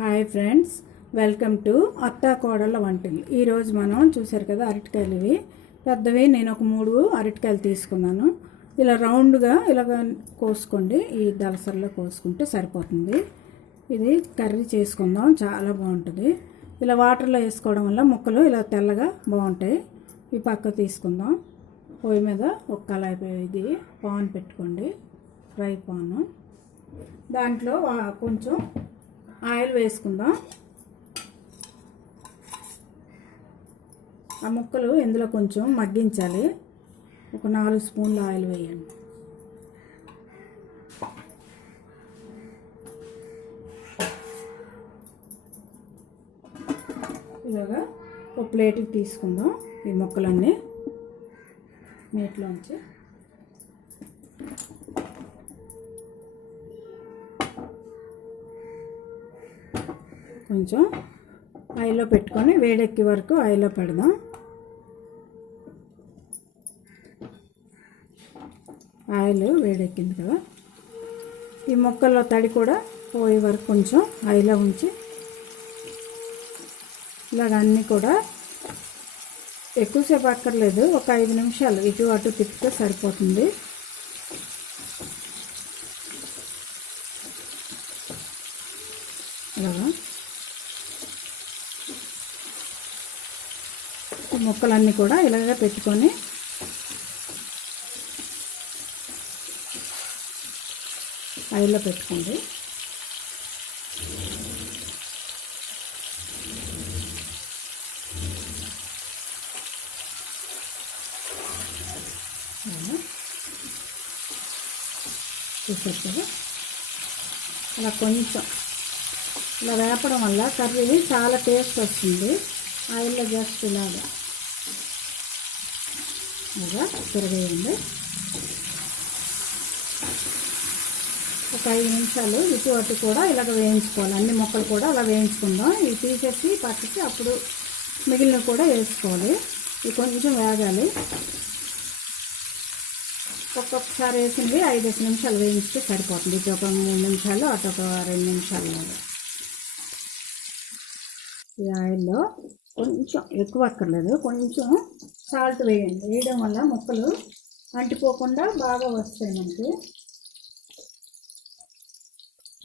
Hi friends, welcome to అత్తా కోడళ్ళ వంటిల్లు. ఈరోజు మనం చూసారు కదా అరటికాయలు, ఇవి పెద్దవి. నేను ఒక 3 అరటికాయలు తీసుకున్నాను. ఇలా రౌండ్గా ఇలాగ కోసుకోండి, ఈ దలసరిలో కోసుకుంటే సరిపోతుంది. ఇది కర్రీ చేసుకుందాం, చాలా బాగుంటుంది. ఇలా వాటర్లో వేసుకోవడం వల్ల ముక్కలు ఇలా తెల్లగా బాగుంటాయి. ఈ పక్క తీసుకుందాం. పొయ్యి మీద ఒక కళాయి, ఇది పాన్ పెట్టుకోండి, ఫ్రై పాను. దాంట్లో కొంచెం ఆయిల్ వేసుకుందాం. ఆ ముక్కలు ఇందులో కొంచెం మగ్గించాలి. ఒక 4 స్పూన్ల ఆయిల్ వేయండి. ఇలాగా ఒక ప్లేట్కి తీసుకుందాం. ఈ ముక్కలన్నీ నీటిలోంచి కొంచెం ఆయిల్లో పెట్టుకొని వేడెక్కే వరకు ఆయిల్లో పెడదాం. ఆయిల్ వేడెక్కింది కదా, ఈ ముక్కల్లో తడి కూడా పోయే వరకు కొంచెం ఆయిల్లో ఉంచి ఇలాగ అన్నీ కూడా ఎక్కువసేపు అక్కర్లేదు, ఒక 5 నిమిషాలు ఇటు అటు తిప్పితే సరిపోతుంది. అలాగా ముక్కలన్నీ కూడా ఇలాగ పెట్టుకొని ఆయిల్లో పెట్టుకోండి. చూసారు కదా, అలా కొంచెం ఇలా వేపడం వల్ల కర్రీ చాలా టేస్ట్ వస్తుంది. ఆయిల్లో జస్ట్ ఇలాగా తిరగేయండి. ఒక 5 నిమిషాలు ఇటు అటు కూడా ఇలాగ వేయించుకోవాలి. అన్ని ముక్కలు కూడా అలా వేయించుకుందాం. ఇవి తీసేసి పక్కకి అప్పుడు మిగిలినవి కూడా వేసుకోవాలి. ఇవి కొంచెం వేగాలి. ఒక్కొక్కసారి వేసింది 5 నిమిషాలు వేయించితే సరిపోతుంది. ఇటు ఒక 3 నిమిషాలు, అటు ఒక 2 నిమిషాలు. ఈ ఆయిల్లో కొంచెం ఎక్కువ అక్కర్లేదు, కొంచెం సాల్ట్ వేయండి. వేయడం వల్ల ముక్కలు అంటిపోకుండా బాగా వస్తాయి మనకి.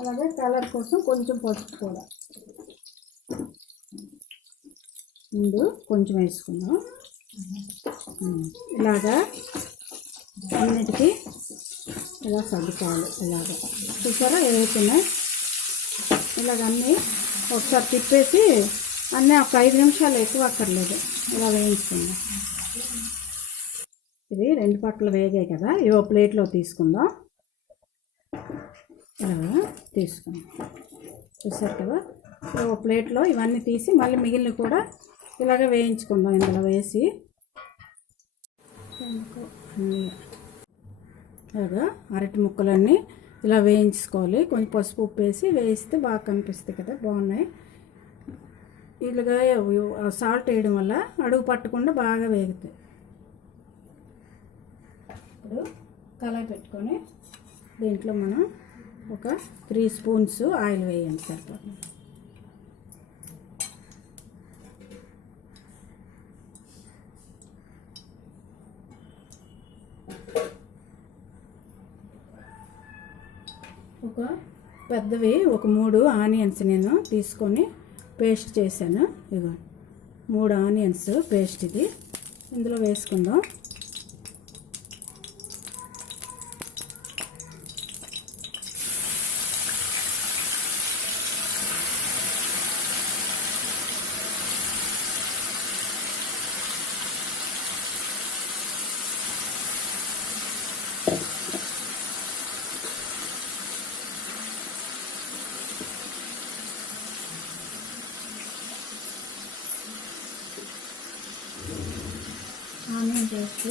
అలాగే కలర్ కోసం కొంచెం పసుపు కూడా ముందు కొంచెం వేసుకుందాం. ఇలాగా అన్నిటికీ ఇలా సర్దుకోవాలి. ఇలాగా చూసారా ఏవైతున్నాయి, ఇలాగన్నీ ఒకసారి తిప్పేసి అన్నీ ఒక 5 నిమిషాలు, ఎక్కువ అక్కర్లేదు, ఇలా వేయించుకుందాం. ఇది 2 పక్కలు వేగాయి కదా, ఇవో ప్లేట్లో తీసుకుందాం. ఇలా తీసుకుందాం. చూసారు కదా, ఓ ప్లేట్లో ఇవన్నీ తీసి మళ్ళీ మిగిలిన కూడా ఇలాగ వేయించుకుందాం. ఇందులో వేసి ఇలాగా అరటి ముక్కలన్నీ ఇలా వేయించుకోవాలి. కొంచెం పసుపు ఉప్పు వేసి వేయిస్తే బాగా కనిపిస్తుంది కదా, బాగున్నాయి. ఇలాగా సాల్ట్ వేయడం వల్ల అడుగు పట్టకుండా బాగా వేగుతాయి. ఇప్పుడు కళాయి పెట్టుకొని దీంట్లో మనం ఒక 3 స్పూన్స్ ఆయిల్ వేయండి, సరిపోతుంది. ఒక పెద్దవి ఒక 3 ఆనియన్స్ నేను తీసుకొని పేస్ట్ చేశాను. ఇదిగో 3 ఆనియన్స్ పేస్ట్, ఇది ఇందులో వేసుకుందాం. ఆనియన్ పేస్ట్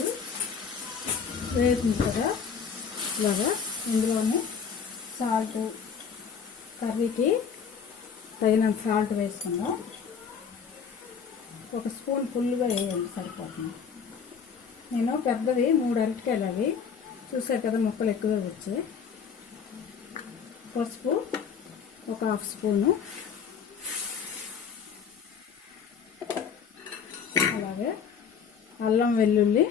వేసింది కదా, ఇలాగా ఇందులోనే సాల్ట్, కర్రీకి తగినంత సాల్ట్ వేసుకుందాం. ఒక స్పూన్ ఫుల్గా వేయండి, సరిపోతుంది. నేను పెద్దవి 3 అరటికాయలు, అవి చూసారు కదా ముక్కలు ఎక్కువగా వచ్చాయి. పసుపు ఒక 1/2 స్పూను, అల్లం వెల్లుల్లి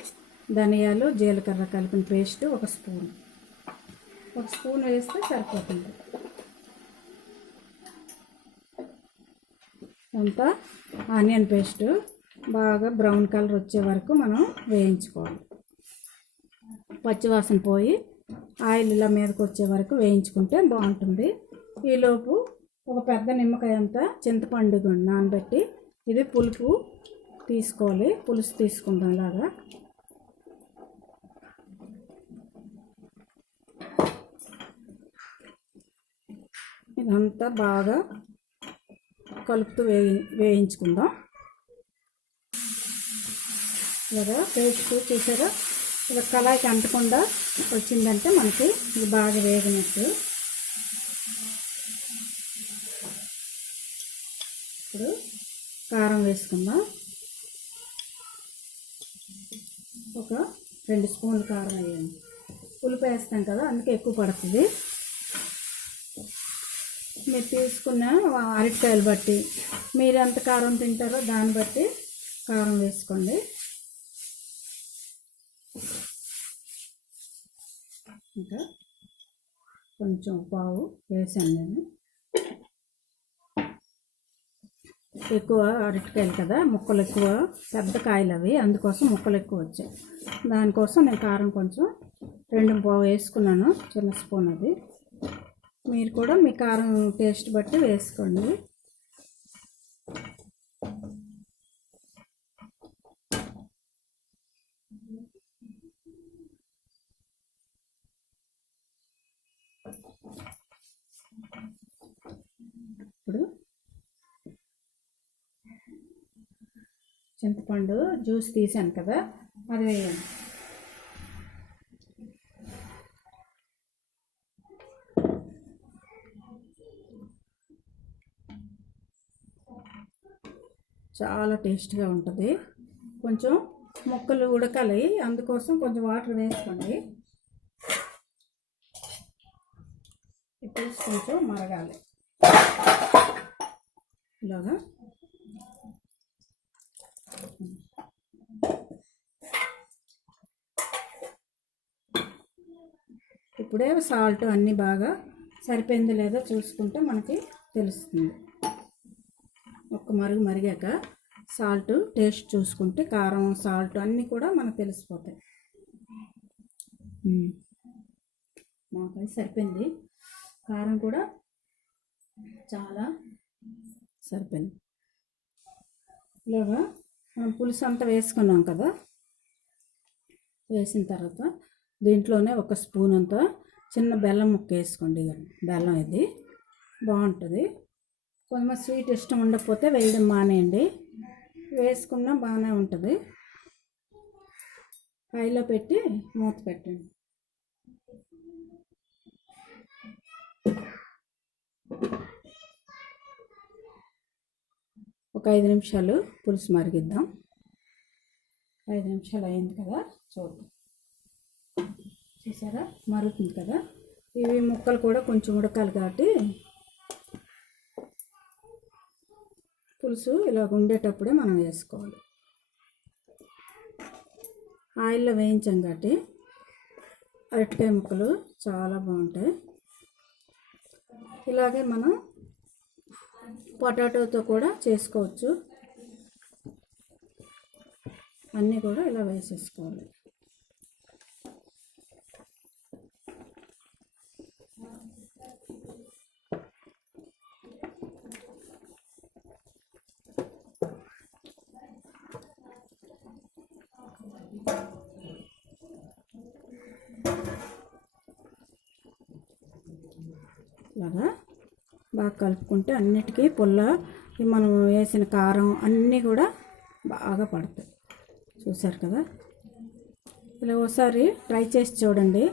ధనియాలు జీలకర్ర కలిపిన పేస్ట్ ఒక స్పూన్ వేస్తే సరిపోతుంది. అంతా ఆనియన్ పేస్ట్ బాగా బ్రౌన్ కలర్ వచ్చే వరకు మనం వేయించుకోవాలి. పచ్చివాసన పోయి ఆయిల్ ఇలా మీదకి వచ్చే వరకు వేయించుకుంటే బాగుంటుంది. ఈలోపు ఒక పెద్ద నిమ్మకాయ అంతా చింతపండు నానబెట్టి ఇది పులుసు తీసుకుందాం. లాగా ఇదంతా బాగా కలుపుతూ వేయించుకుందాం. ఇలాగా పేస్ట్ చూసారా, ఇలా కళాయికి అంటకుండా వచ్చిందంటే మనకి ఇది బాగా వేగినట్టు. ఇప్పుడు కారం వేసుకుందాం. ఒక 2 స్పూన్లు కారం వేయండి. పులుపు వేస్తాం కదా, అందుకే ఎక్కువ పడుతుంది. మీరు తీసుకున్న అరటికాయలు బట్టి మీరు ఎంత కారం తింటారో దాన్ని బట్టి కారం వేసుకోండి. ఇంకా కొంచెం పావు వేసాను నేను. ఎక్కువ అరటికాయలు కదా, ముక్కలు ఎక్కువ, పెద్ద కాయలు అవి, అందుకోసం ముక్కలు ఎక్కువ వచ్చాయి. దానికోసం నేను కారం కొంచెం 2 పావు వేసుకున్నాను, చిన్న స్పూన్. అది మీరు కూడా మీ కారం టేస్ట్ బట్టి వేసుకోండి. ఇప్పుడు చింతపండు జ్యూస్ తీసాను కదా, అది వేయండి. చాలా టేస్ట్గా ఉంటుంది. కొంచెం ముక్కలు ఉడకాలి, అందుకోసం కొంచెం వాటర్ వేసుకోండి. ఇప్పుడు కొంచెం మరగాలి. ఇలాగా ఇప్పుడే సాల్ట్ అన్నీ బాగా సరిపోయింది లేదో చూసుకుంటే మనకి తెలుస్తుంది. ఒక్క మరిగాక సాల్ట్ టేస్ట్ చూసుకుంటే కారం సాల్ట్ అన్నీ కూడా మనకు తెలిసిపోతాయి. మాకు సరిపోయింది, కారం కూడా చాలా సరిపోయింది. ఇలాగా మనం పులుసు అంతా వేసుకున్నాం కదా, వేసిన తర్వాత దీంట్లోనే ఒక స్పూన్ అంతా చిన్న బెల్లం ముక్క వేసుకోండి. బెల్లం ఇది బాగుంటుంది. కొంతమంది స్వీట్ ఇష్టం ఉండకపోతే వేయడం మానేయండి, వేసుకున్నా బాగానే ఉంటుంది. హైలో పెట్టి మూత పెట్టండి. ఒక 5 నిమిషాలు పులుసు మరిగిద్దాం. 5 నిమిషాలు అయింది కదా, చూద్దాం. చూసారా, మరుగుతుంది కదా. ఇవి ముక్కలు కూడా కొంచెం ఉడకాలి కాబట్టి పులుసు ఇలా ఉండేటప్పుడే మనం వేసుకోవాలి. ఆయిల్లో వేయించాం కాబట్టి అరటికాయ ముక్కలు చాలా బాగుంటాయి. ఇలాగే మనం పొటాటోతో కూడా చేసుకోవచ్చు. అన్నీ కూడా ఇలా వేసేసుకోవాలి. ఇలాగా బాగా కలుపుకుంటే అన్నిటికీ పుల్ల మనం వేసిన కారం అన్నీ కూడా బాగా పడతాయి. చూసారు కదా, ఇలా ఒకసారి ట్రై చేసి చూడండి,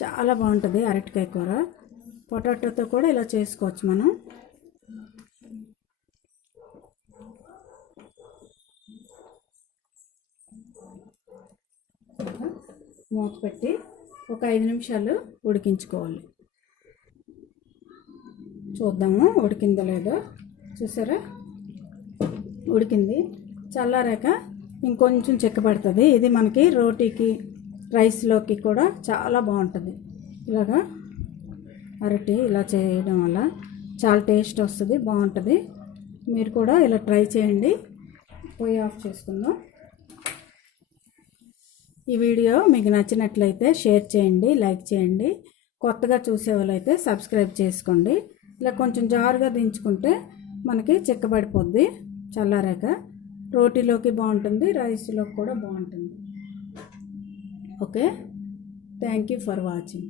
చాలా బాగుంటుంది అరటికాయ కూర. పొటాటోతో కూడా ఇలా చేసుకోవచ్చు మనం. మూత పెట్టి ఒక 5 నిమిషాలు ఉడికించుకోవాలి. చూద్దాము ఉడికిందో లేదో. చూసారా, ఉడికింది. చల్లారాక ఇంకొంచెం చిక్కబడుతుంది. ఇది మనకి రోటీకి రైస్లోకి కూడా చాలా బాగుంటుంది. ఇలాగా అరటి ఇలా చేయడం వల్ల చాలా టేస్ట్ వస్తుంది, బాగుంటుంది. మీరు కూడా ఇలా ట్రై చేయండి. పొయ్యి ఆఫ్ చేసుకుందాం. ఈ వీడియో మీకు నచ్చినట్లయితే షేర్ చేయండి, లైక్ చేయండి. కొత్తగా చూసే వాళ్ళైతే సబ్స్క్రైబ్ చేసుకోండి. ఇలా కొంచెం జారుగా దించుకుంటే మనకి చిక్కబడిపోద్ది. చల్లారాక రోటీలోకి బాగుంటుంది, రైస్లోకి కూడా బాగుంటుంది. Okay, thank you for watching.